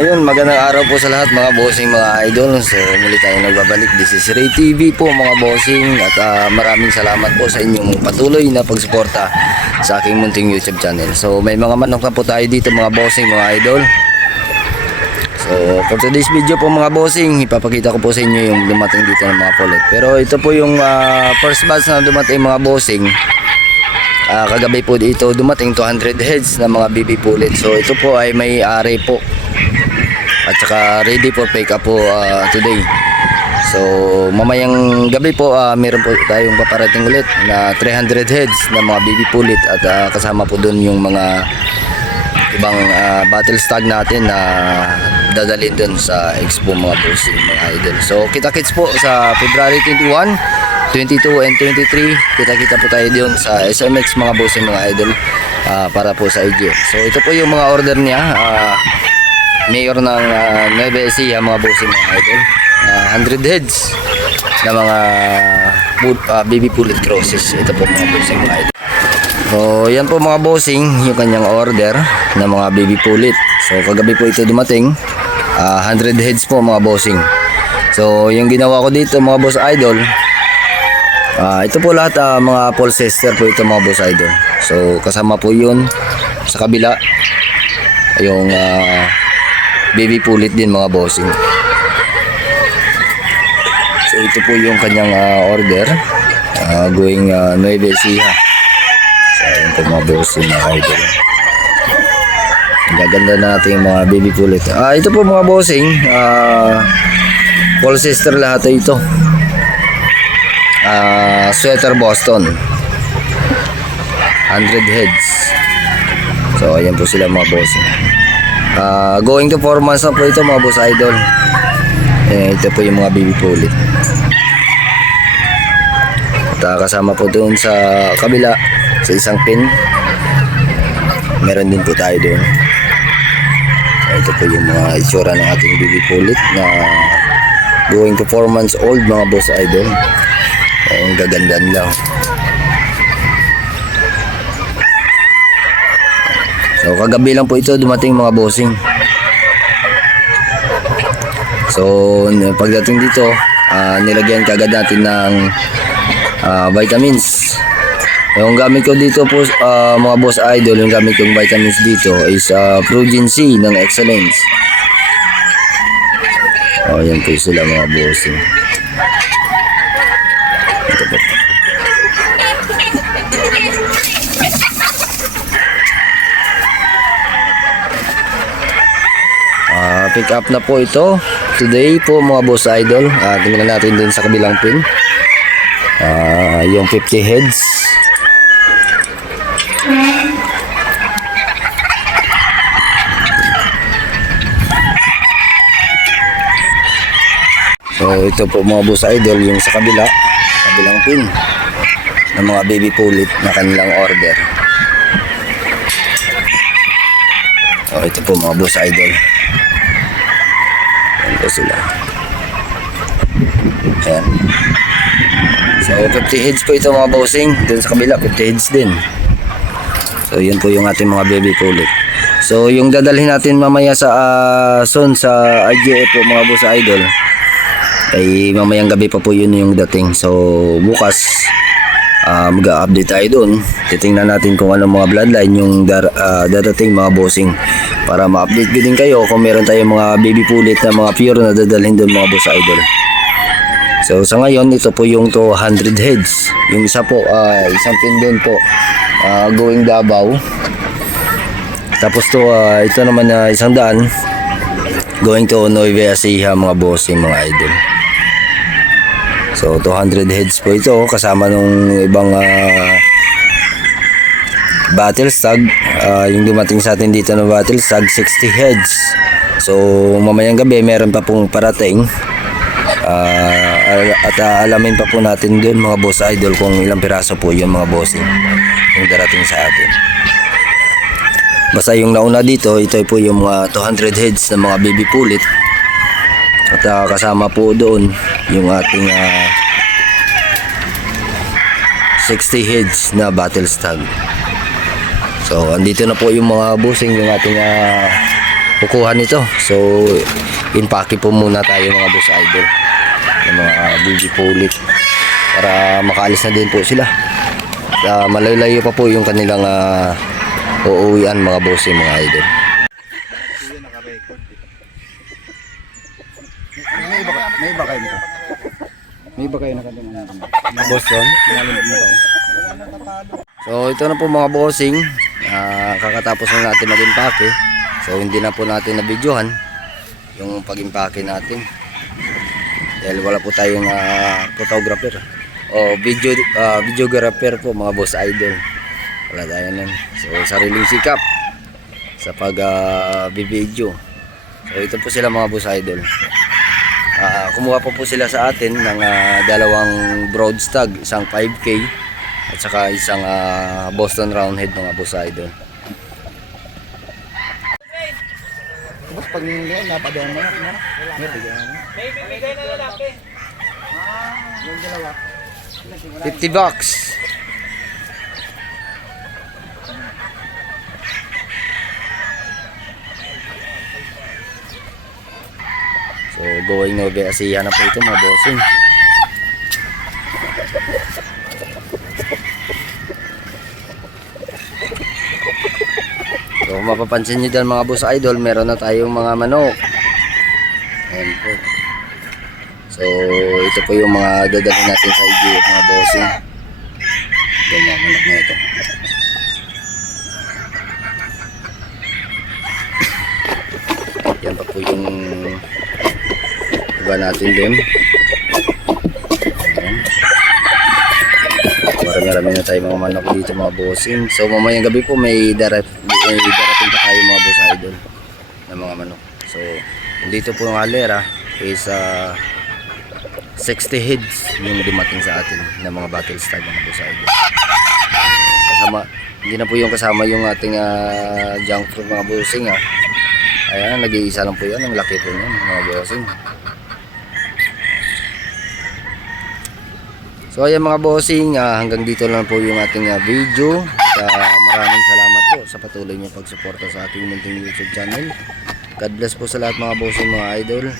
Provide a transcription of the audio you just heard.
Yun, magandang araw po sa lahat mga bossing, mga idol. So muli tayo nagbabalik. This is Ray TV po mga bossing. At maraming salamat po sa inyong patuloy na pagsuporta sa aking munting YouTube channel. So may mga manok na po tayo dito mga bossing, mga idol. So for today's video po mga bossing, ipapakita ko po sa inyo yung dumating dito ng mga pulit. Pero ito po yung first batch na dumating mga bossing. Kagabi po dito dumating 200 heads na mga BB pulit. So ito po ay may ari po at saka ready for pick up po today. So mamayang gabi po meron po tayong paparating ulit na 300 heads na mga BB pulit at kasama po dun yung mga ibang battle stag natin na dadalhin dun sa expo mga bossing, mga idol. So kita-kits po sa February 21, 22 and 23. Kita-kita po tayo doon sa SMX mga bossing, mga idol, para po sa IG. So ito po yung mga order niya, mayor ng Nueva Ecija mga bossing, mga idol. 100 heads na mga baby pullet crosses. Ito po mga bossing, mga idol. So yan po mga bossing yung kanyang order na mga baby pullet. So kagabi po ito dumating, 100 heads po mga bossing. So yung ginawa ko dito mga boss idol, ito po lahat mga Polcester po ito mga boss idol. So kasama po yun sa kabila yung baby pullet din mga bossing. So ito po yung kanyang order going Nueva Ecija. So yun po mga bossing, mga idol. Gaganda natin yung mga baby pullet. Ito po mga bossing, Polcester lahat ito. Sweater Boston 100 heads. So ayan po sila mga bossing. Going to 4 months na po ito mga boss idol. Ito po yung mga baby pullet. At kasama po doon sa kabila sa isang pin, meron din po tayo doon. Ito po yung mga itsura ng ating baby pullet na going to 4 months old mga boss idol. Ang gagandaan lang. So kagabi lang po ito dumating mga bossing. So pagdating dito, nilagyan kagad natin ng vitamins. Yung gamit ko dito po mga boss idol, yung gamit kong vitamins dito is Progen C ng Excellence. Yan po sila mga bossing. Ito po. Pick up na po ito today po mga boss idol. Tingnan natin dun sa kabilang pin, yung 50 heads. So ito po mga boss idol yung sa kabilang pin ng mga baby pullet na kanilang order. So ito po mga boss idol. Ayan po sila. Ayan. So 50 heads po ito mga bossing. Dun sa kabila 50 heads din. So yun po yung ating mga baby pullet. So yung dadalhin natin mamaya sa soon sa IGF po mga boss idol, ay mamayang gabi pa po yun yung dating. So bukas mag-update tayo doon. Titingnan natin kung ano mga bloodline yung dadating mga bossing, para ma-update din kayo kung meron tayong mga baby pullet na mga pure na dadalhin doon mga boss idol. So sa ngayon ito po yung 200 heads. Yung isa po isang pin doon po going Davao. Tapos to ito naman na 100 going to Nueva Ecija mga bossing, mga idol. So 200 heads po ito kasama nung ibang battle stag. Yung dumating sa atin dito ng battle stag 60 heads. So mamayang gabi meron pa pong parating, at alamin pa po natin dun mga boss idol kung ilang piraso po yung mga bossing yung darating sa atin. Basta yung nauna dito, ito po yung mga 200 heads na mga baby pullet. At kasama po doon yung ating 60 heads na battle stag. So andito na po yung mga bossing, yung ating kukuha nito. So impake po muna tayo mga boss idol ng mga baby pulit para makaalis na din po sila. Malayo pa po yung kanilang uuwian mga bossing mga idol. May iba kayo nito. May iba kayo nakatulong. Boston. Malalim mo to. So ito na po mga bossing. Kakatapos na natin mag-impake. So hindi na po natin na-videohan yung pag-impake natin. Dahil wala po tayong photographer o videographer po mga boss idol. Wala tayo nun. So sariling sikap sa pag-video. So ito po sila mga boss idol. Kumuha po sila sa atin ng dalawang broad stag, isang 5K at saka isang Boston Roundhead mga boss idol. Tapos pag nilihan, napadaan mo na. May bigay na lalaki. Yung dalawa. 50 bucks. So going no Asiya na po ito mga bossing. So mapapansin nyo dyan mga boss idol, meron na tayong mga manok. Ayan po. So ito po yung mga dadalhin natin sa IGF mga bossing. Yung mga manok na ito. Yan pa po yung iba natin doon. Marami na tayo mga manok dito mga bossing. So mamayang gabi po may darating pa tayo mga boss idol ng mga manok. So dito po yung halera is 60 heads yung dumating sa atin ng mga battle stag mga boss idol. Kasama, hindi na po yung kasama yung ating junk fruit mga bossing Ayan, nag-iisa lang po yan. Ang laki po yan mga bossing. So ayan mga bossing, hanggang dito lang po yung ating video. At maraming salamat po sa patuloy niyo pagsuporta sa ating munting YouTube channel. God bless po sa lahat mga bossing mga idol.